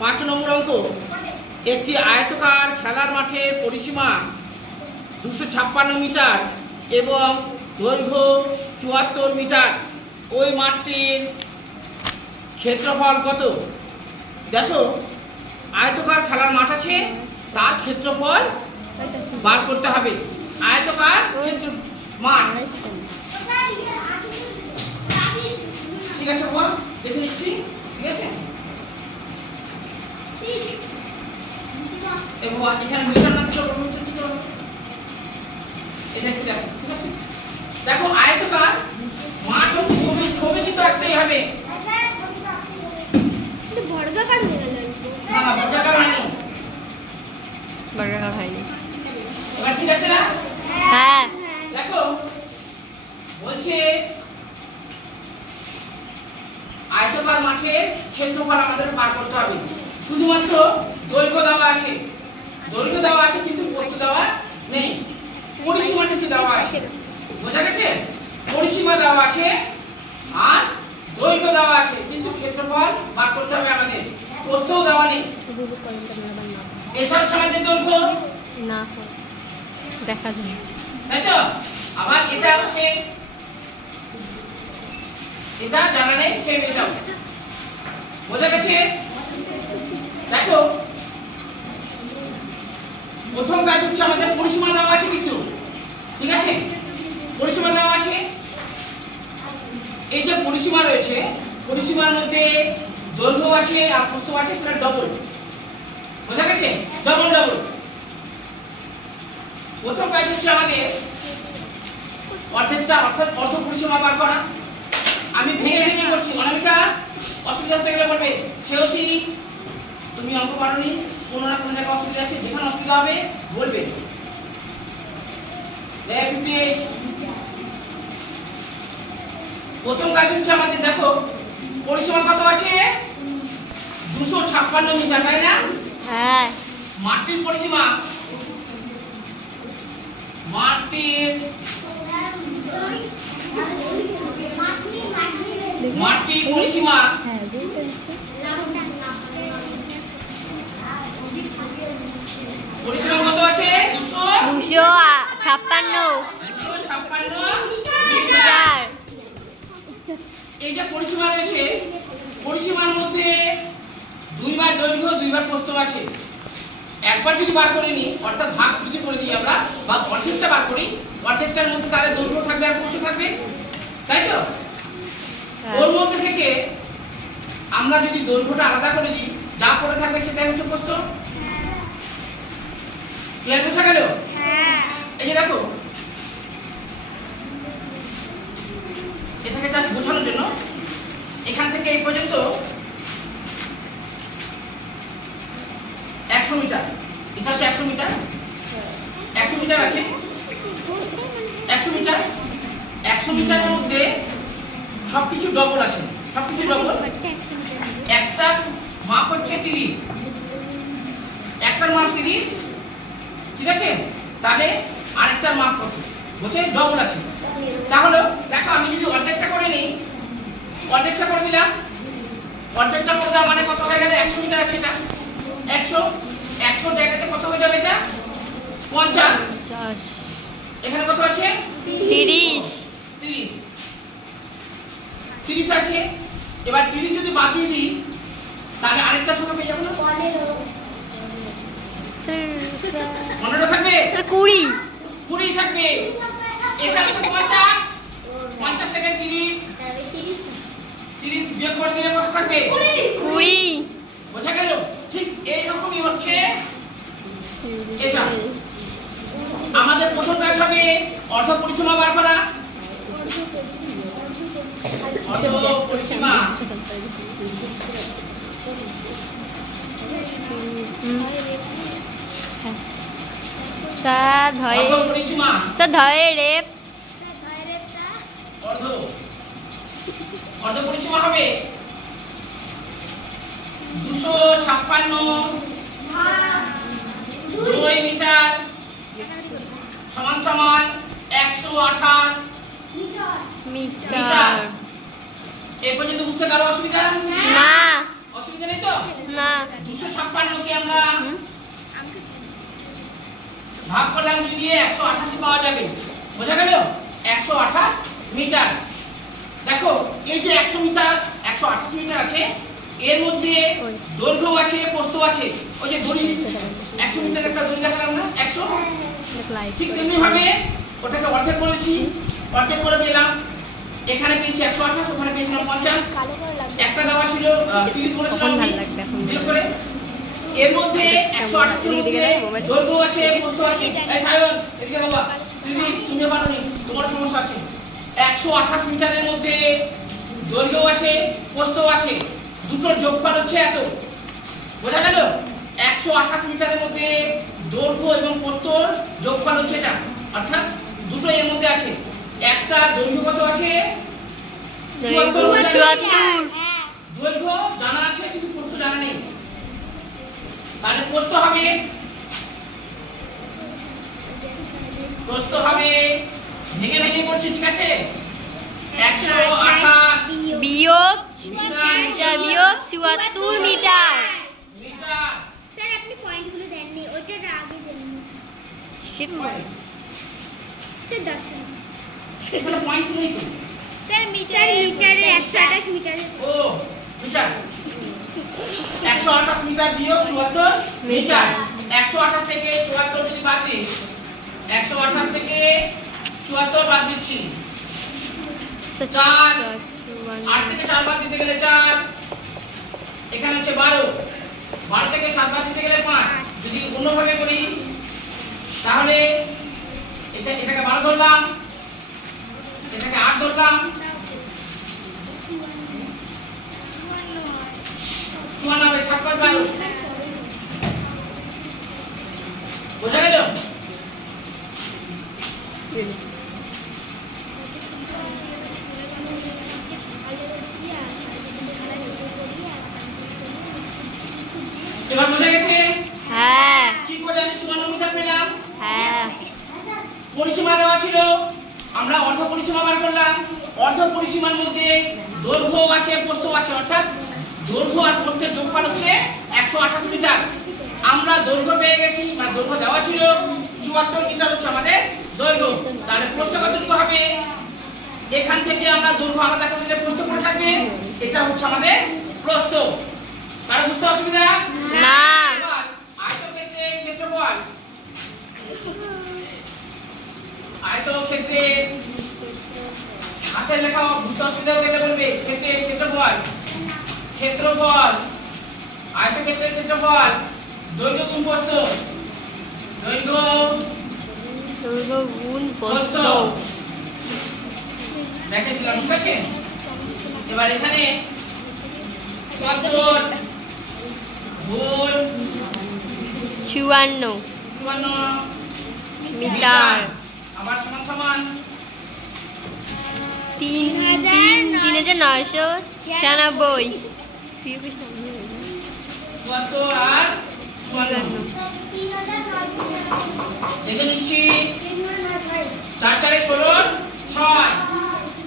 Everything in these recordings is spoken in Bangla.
5 নম্বর অঙ্ক, একটি আয়তকার খেলার মাঠের পরিসীমা 256 মিটার এবং দৈর্ঘ্য 74 মিটার। ওই মাঠটির ক্ষেত্রফল কত? দেখো, আয়তকার খেলার মাঠ আছে, তার ক্ষেত্রফল বার করতে হবে। আয়তকার ক্ষেত্র মাঠ, ঠিক আছে বাবা, দেখে নিচ্ছি। ঠিক আছে, এবং এখানে মিটার না দিলে এটা কি দেখো, ঠিক আছে। দেখো, আয়তকার মাঠ হচ্ছে ছবি কিন্তু আঁকতেই হবে। বর্গাকার হয়ে গেল। না না, বর্গাকার হয়নি। বর্গাকার হয়নি। এবার ঠিক আছে না? হ্যাঁ। দেখো, বলছে আয়তকার মাঠের ক্ষেত্রফল আমাদের বার করতে হবে। শুধুমাত্র দৈর্ঘ্য দেওয়া আছে, কিন্তু প্রস্থ দেওয়া নেই। পরিসীমা কিছু দেওয়া আছে, বোঝা গেছে? পরিসীমা দেওয়া আছে আর দৈর্ঘ্য দেওয়া আছে, কিন্তু ক্ষেত্রফল বার করতে হবে আমাদের। প্রস্থও দেওয়া নেই। এটা হচ্ছে আমাদের দৈর্ঘ্য, না দেখা যায়, তাই তো? আবার এটাও সেম, এটা জানা নেই, সেম এটাও। বোঝা গেছে? দেখো, প্রথম কাজ হচ্ছে আমাদের পরিসীমা দেওয়া আছে, কিন্তু ঠিক আছে, পরিসীমা দেওয়া আছে। এই যে পরিসীমা রয়েছে, পরিসীমার মধ্যে দৈর্ঘ্য আছে আর প্রস্থ আছে, সেটা ডবল। বোঝা গেছে? ডবল। প্রথম কাজ হচ্ছে আমাদের অর্ধেকটা, অর্থাৎ অর্ধ পরিসীমা বার করা। আমি ভেঙে করছি, অনামিকা অসুবিধা হতে গেলে বলবে, সেওসি তুমি অঙ্ক পারোনি, কোনো না কোনো জায়গায় অসুবিধা আছে, যেখানে অসুবিধা হবে বলবে। প্রথম কাজ হচ্ছে আমাদের, দেখো পরিসীমা কত আছে? 256 মিটার, তাই না? হ্যাঁ। মাঠটির পরিসীমা, মাঠটির পরিসীমা কত আছে? 256 মিটার। এই যে পরিসীমা রয়েছে, পরিসীমার মধ্যে দুইবার দৈর্ঘ্য, দুইবার প্রস্থ আছে। একবার যদি বার করে নিই, অর্থাৎ ভাগ যদি করে দিই আমরা, বা অর্ধেকটা বার করি, অর্ধেকটার মধ্যে তাহলে দৈর্ঘ্য থাকবে আর প্রস্থ থাকবে, তাই তো? ওর মধ্যে থেকে আমরা যদি দৈর্ঘ্যটা আলাদা করে দিই, যা পড়ে থাকবে সেটাই হচ্ছে প্রস্থ। ক্লিয়ার? বোঝা গেল? এই যে দেখো, এটাকে জাস্ট বোঝানোর জন্য, এখান থেকে এই পর্যন্ত 100 মিটার। এটা হচ্ছে 100 মিটার। 100 মিটার আছে, 100 মিটার। 100 মিটারের মধ্যে সবকিছু ডবল আছে, সবকিছু ডবল। একটা মাপ হচ্ছে 30, একটার মাপ 30, ঠিক আছে? তাহলে আরেকটার মাপ কত? বলছে ডবল আছে। তাহলে দেখো, আমি যদি অর্ধেকটা করে নিই, অর্ধেকটা করে দিলাম, অর্ধেকটা করে দেওয়া মানে কত হয়ে গেল? 100 মিটার আছে, এটা 100 জায়গাতে কত হয়ে যাবে? এটা 50। এখানে কত আছে? 30 আছে। এবার 30 যদি বাদ দিয়ে দিই, তাহলে আরেকটা সংখ্যা পেয়ে যাবো না? 15 থাকবে, 20 থাকবে। এটা হচ্ছে 50 থেকে 30 বিয়োগ করে দিলে কত থাকবে? 20। বোঝা গেল? ঠিক এইরকমই হচ্ছে এটা। আমাদের প্রথম কাজ হবে অর্ধ পরিসীমা বার করা। অর্ধ পরিসীমা, অর্ধ পরিসীমা হবে 256 2 মিটার সমান সমান 128 মিটার। এই পর্যন্ত বুঝতে কারো অসুবিধা? না। অসুবিধা নেই তো? না। 256 কে আমরা ভাগ করলাম যদি 188 পাওয়া যাবে। বোঝা গেল? 128 মিটার। দেখো এই যে 100 মিটার 128 মিটার আছে, এর মধ্যে দৈর্ঘ্য আছে প্রস্থ আছে। ওই যে দড়ি 100 মিটার একটা দড়ি দেখালাম না 100, ঠিক তেমনি ভাবে ওটাকে অর্ধেক করেছি, অর্ধেক করে পেলাম। এখানে পেয়েছি 128, ওখানে পেয়েছিলাম 50। একটা দেওয়া ছিল 30 বলেছিলাম আমি বিয়োগ করে। এর মধ্যে 128 এর মধ্যে দৈর্ঘ্য আছে প্রস্থ আছে। এই সায়ন এদিকে বাবা, দিদি তুমি পারোনি, তোমার সমস্যা আছে। 128 মিটারের মধ্যে দৈর্ঘ্য আছে প্রস্থ আছে, দুটোর যোগফল হচ্ছে এত। বোঝা গেল? 128 মিটারের মধ্যে দৈর্ঘ্য এবং প্রস্থর যোগফল হচ্ছে এটা, অর্থাৎ দুটো এর মধ্যে আছে। একটা দৈর্ঘ্য কত আছে? 74। দৈর্ঘ্য জানা আছে কিন্তু প্রস্থ জানা নেই। তাহলে প্রস্থ হবে ভেঙে ভেঙে করছি, ঠিক আছে? 128 বিয়োগ মিটার বিয়োগ 74 মিটার। স্যার আপনি পয়েন্টগুলো দেননি, ওইটা আগে দেননি। কিসের স্যার 10 এখানে পয়েন্ট নেই তো। স্যার মিটারে 128 মিটারে ও মিটার 128 মিটার বিয়োগ 74 মিটার। 128 থেকে 74 যদি বাদ দিই, 128 থেকে 74 বাদ দিচ্ছি, 4 8 থেকে 4 বাদ দিতে গেলে 4, এখানে হচ্ছে 12, 12 থেকে 7 বাদ দিতে গেলে 5। যদি অন্যভাবে করি তাহলে এটাকে 12 ধরলাম, এটাকে 8 ধরলাম, 54 হবে, 7 5 12। বোঝা গেল? এবার বোঝা গেছে? হ্যাঁ কি করে আমি 54 মিটার পেলাম? হ্যাঁ পরিসীমা দেওয়া ছিল, আমরা অর্ধ পরিসীমা বার করলাম। অর্ধ পরিসীমার মধ্যে দৈর্ঘ্য আছে প্রস্থ আছে, অর্থাৎ দৈর্ঘ্য আর প্রস্থের যোগফল হচ্ছে 128 মিটার। আমরা দৈর্ঘ্য পেয়ে গেছি, মানে দৈর্ঘ্য দেওয়া ছিল 74 মিটার হচ্ছে আমাদের দৈর্ঘ্য। তাহলে প্রস্থ কতটুকু হবে? এখান থেকে আমরা দৈর্ঘ্য আলাদা করে দিলে প্রস্থ পড়ে থাকবে, এটা হচ্ছে আমাদের প্রস্থ। তাহলে বুঝতে অসুবিধা না। এবার আয়তক্ষেত্রের ক্ষেত্রফল, আয়তক্ষেত্রের হাতে লেখা বুঝতে অসুবিধা হলে বলবে। ক্ষেত্রের ক্ষেত্রফল, ক্ষেত্রফল আয়তক্ষেত্রের ক্ষেত্রফল দৈর্ঘ্য গুণ প্রস্থ, দৈর্ঘ্য গুণ প্রস্থ দেখেছিলাম, ঠিক আছে? এবার এখানে 74 গুণ 54 মিটার আবার সমান সমান 3996। 74 আর 54 দেখে নিচ্ছি। 4 4 16 6,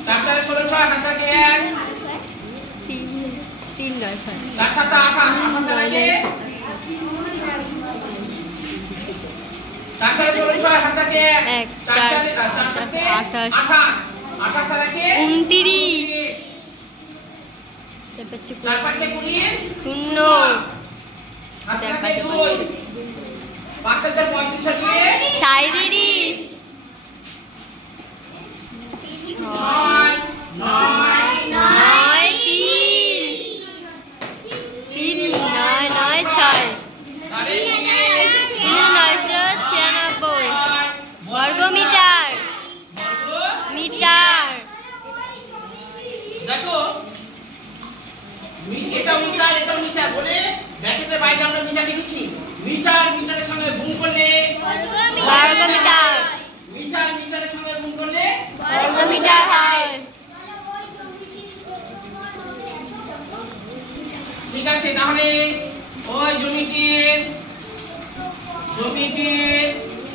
4 4 16 6, হাত থেকে 1, 3 9 4 7 28, 28 লাগে 4 4 16 6, হাত থেকে 1, 4 4 7 28, 28 লাগে 29, 4 5 20, 0, হাত থেকে 2, 5 7 35 লাগে 37, 6 9 9 3 9 9 6 3996 বর্গ মিটার। মিটার দেখো এটা মিটার বলে ব্র্যাকেটের বাইরে আমরা মিটার লিখেছি। মিটারের সঙ্গে গুণ করলে বর্গ মিটার। মিটারের সঙ্গে গুণ করলে বর্গ মিটার হয়। ঠিক আছে, তাহলে ওই জমিটির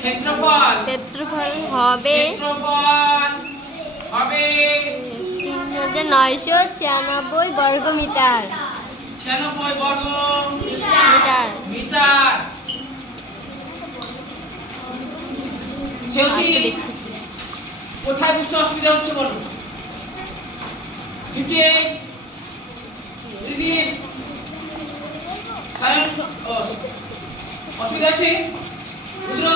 ক্ষেত্রফল হবে 3996 বর্গ মিটার। 96 বর্গ মিটার মিটার। সেউসি কোথায় বুঝতে অসুবিধা হচ্ছে বলো? 58 দিদি সায়ন অসুবিধা আছে? রুদ্র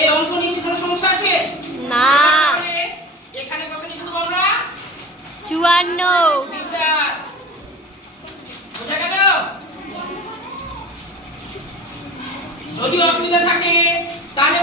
এই অঙ্ক নিয়ে কি কোনো সমস্যা আছে? না। এখানে কত লিখে দেবো আমরা? 54 মিটার। বোঝা গেল? যদি অসুবিধা থাকে তাহলে